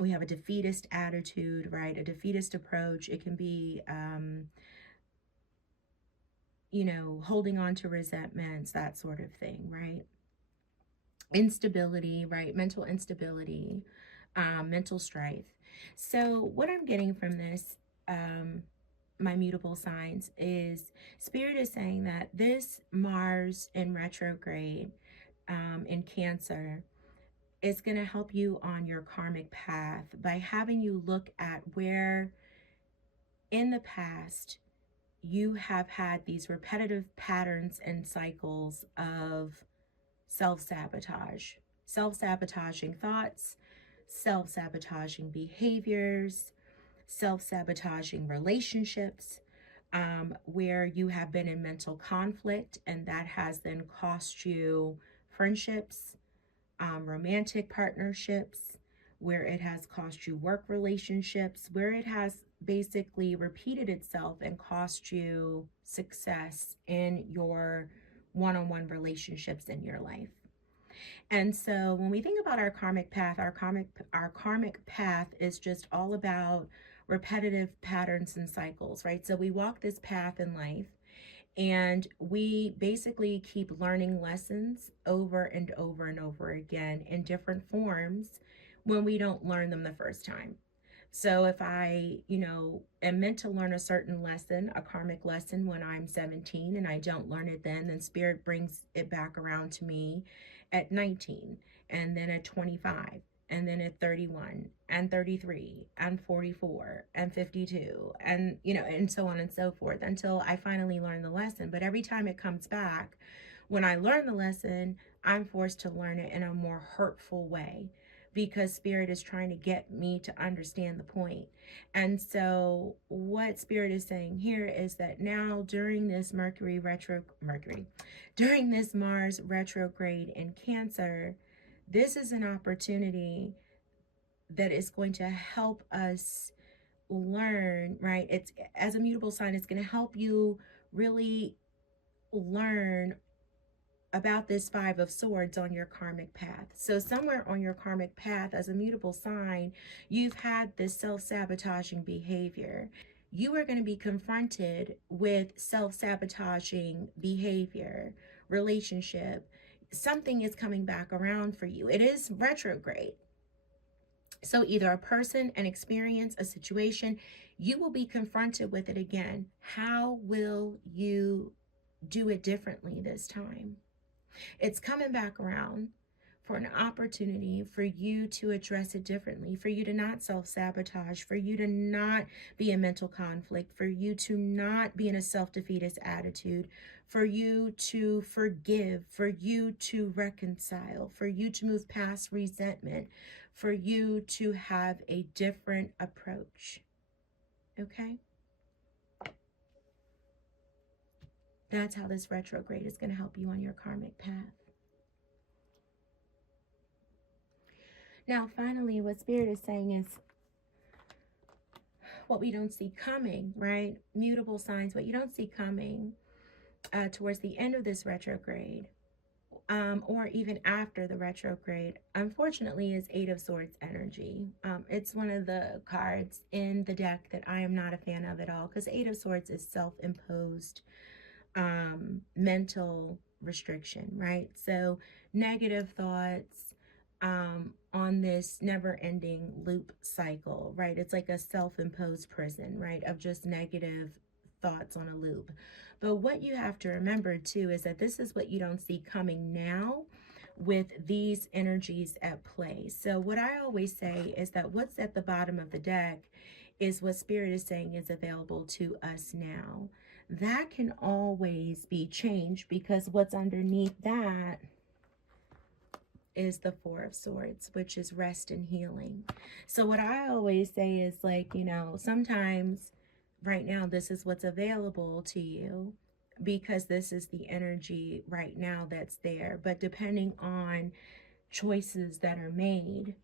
We have a defeatist attitude, right? A defeatist approach. It can be, you know, holding on to resentments, that sort of thing, right? Instability, right? Mental instability, mental strife. So, what I'm getting from this, my mutable signs, is Spirit is saying that this Mars in retrograde in Cancer is going to help you on your karmic path by having you look at where in the past you have had these repetitive patterns and cycles of self-sabotage, self-sabotaging thoughts, self-sabotaging behaviors, self-sabotaging relationships, where you have been in mental conflict and that has then cost you friendships, romantic partnerships, where it has cost you work relationships, where it has basically repeated itself and cost you success in your one-on-one relationships in your life. And so when we think about our karmic path, our karmic path is just all about repetitive patterns and cycles, right? So we walk this path in life and we basically keep learning lessons over and over and over again in different forms when we don't learn them the first time. So if I, am meant to learn a certain lesson, a karmic lesson when I'm 17 and I don't learn it then Spirit brings it back around to me at 19 and then at 25 and then at 31 and 33 and 44 and 52 and and so on and so forth until I finally learn the lesson. But every time it comes back, when I learn the lesson, I'm forced to learn it in a more hurtful way because Spirit is trying to get me to understand the point. And so what Spirit is saying here is that now during this during this Mars retrograde in Cancer, this is an opportunity that is going to help us learn, right? It's, as a mutable sign, it's going to help you really learn about this Five of Swords on your karmic path. So somewhere on your karmic path as a mutable sign, you've had this self-sabotaging behavior. You are going to be confronted with self-sabotaging behavior, relationship. Something is coming back around for you. It is retrograde. So either a person, an experience, a situation, you will be confronted with it again. How will you do it differently this time? It's coming back around for an opportunity for you to address it differently, for you to not self-sabotage, for you to not be in mental conflict, for you to not be in a self-defeatist attitude, for you to forgive, for you to reconcile, for you to move past resentment, for you to have a different approach. Okay? That's how this retrograde is going to help you on your karmic path. Now, finally, what Spirit is saying is what we don't see coming, right? Mutable signs, what you don't see coming towards the end of this retrograde, or even after the retrograde, unfortunately, is Eight of Swords energy. It's one of the cards in the deck that I am not a fan of at all, because Eight of Swords is self-imposed mental restriction, right? So negative thoughts on this never-ending loop cycle, right? It's like a self-imposed prison, right, of just negative thoughts on a loop. But what you have to remember too is that this is what you don't see coming now with these energies at play. So what I always say is that what's at the bottom of the deck is what Spirit is saying is available to us now. That can always be changed because what's underneath that is the Four of Swords, which is rest and healing. So what I always say is, like, sometimes right now this is what's available to you because this is the energy right now that's there. But depending on choices that are made,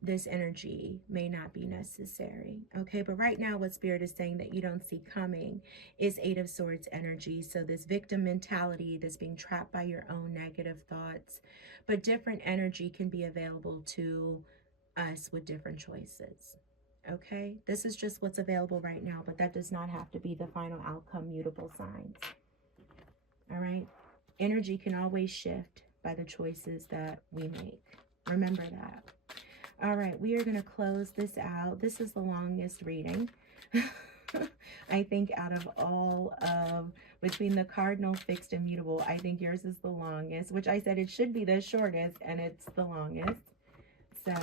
this energy may not be necessary. Okay, but right now what Spirit is saying that you don't see coming is Eight of Swords energy. So this victim mentality, this being trapped by your own negative thoughts, but different energy can be available to us with different choices. Okay, this is just what's available right now, but that does not have to be the final outcome, mutable signs. All right, energy can always shift by the choices that we make. Remember that. All right, we are going to close this out. This is the longest reading. I think out of all of, between the Cardinal, Fixed, and Mutable, I think yours is the longest, which I said it should be the shortest, and it's the longest. So,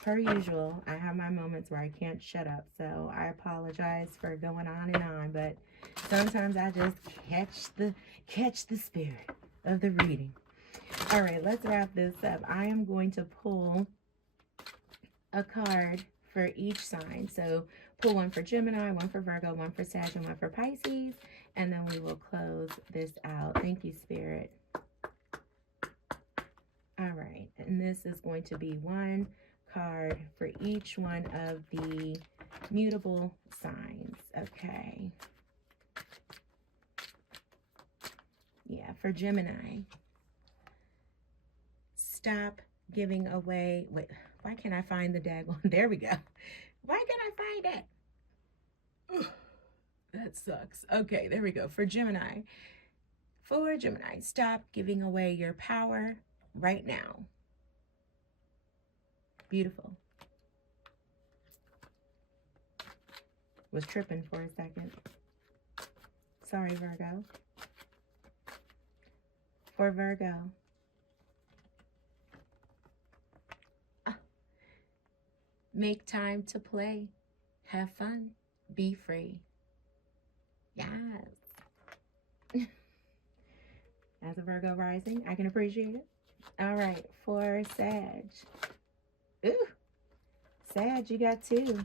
per usual, I have my moments where I can't shut up, so I apologize for going on and on, but sometimes I just catch the spirit of the reading. All right, let's wrap this up. I am going to pull a card for each sign. So pull one for Gemini, one for Virgo, one for Sag, and one for Pisces, and then we will close this out. Thank you, Spirit. All right, and this is going to be one card for each one of the mutable signs. Okay. Yeah, for Gemini, stop giving away. Wait, why can't I find the daggone? There we go. Why can't I find it? Ugh, that sucks. Okay, there we go. For Gemini, stop giving away your power right now. Beautiful. Was tripping for a second. Sorry, Virgo. For Virgo, make time to play, have fun, be free. Yes. As a Virgo rising, I can appreciate it. All right, for Sag. Ooh, Sag, you got two.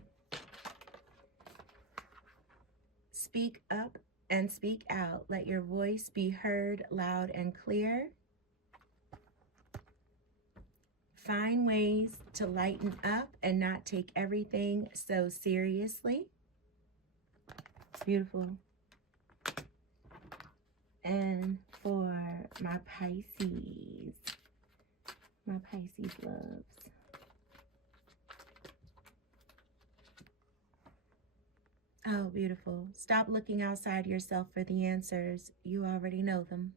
Speak up and speak out. Let your voice be heard loud and clear. Find ways to lighten up and not take everything so seriously. Beautiful. And for my Pisces loves. Oh, beautiful. Stop looking outside yourself for the answers. You already know them.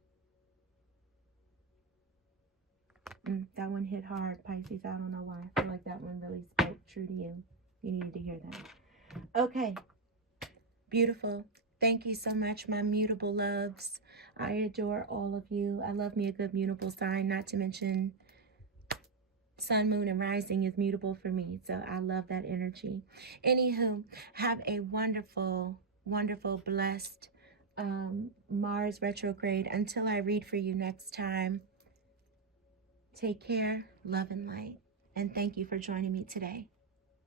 That one hit hard, Pisces. I don't know why. I feel like that one really spoke true to you. You needed to hear that. Okay. Beautiful. Thank you so much, my mutable loves. I adore all of you. I love me a good mutable sign, not to mention sun, moon, and rising is mutable for me. So I love that energy. Anywho, have a wonderful, wonderful, blessed Mars retrograde. Until I read for you next time, take care, love and light. And thank you for joining me today.